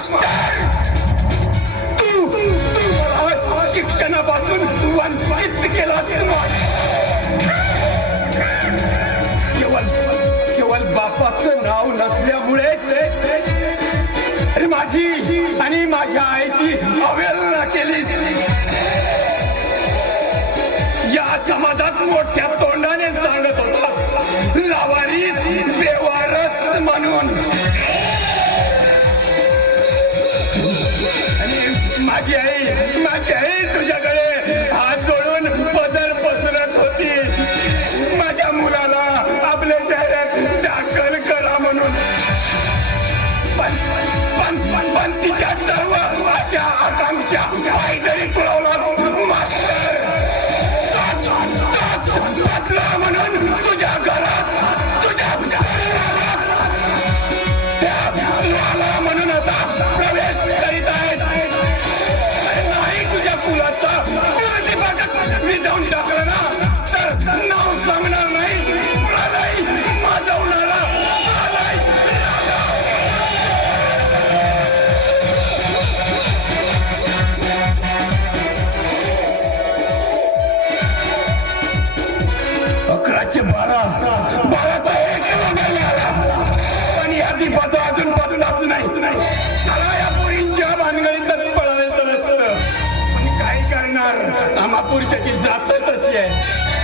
Master तू तू मला शिक्षणापासून वंचित केला केवळ केवळ बापाचं नाव नसल्यामुळेच अरे माझी आणि माझ्या आईची अवहेलना केली या समाजात मोठ्या माझी आई माझी आई तुझ्याकडे हात जोडून पदर पसरत होती माझ्या मुलाला आपल्या शहरात दाखल करा म्हणून पण पण पण पण तिच्या सर्व आशा आकांक्षा काहीतरी पुरवला मास्टर म्हणून अजून नाही. मला या पोरींच्या भानगडीतच पळायचं असतं पण काय करणार? आम्हा पुरुषाची जातच अशी आहे.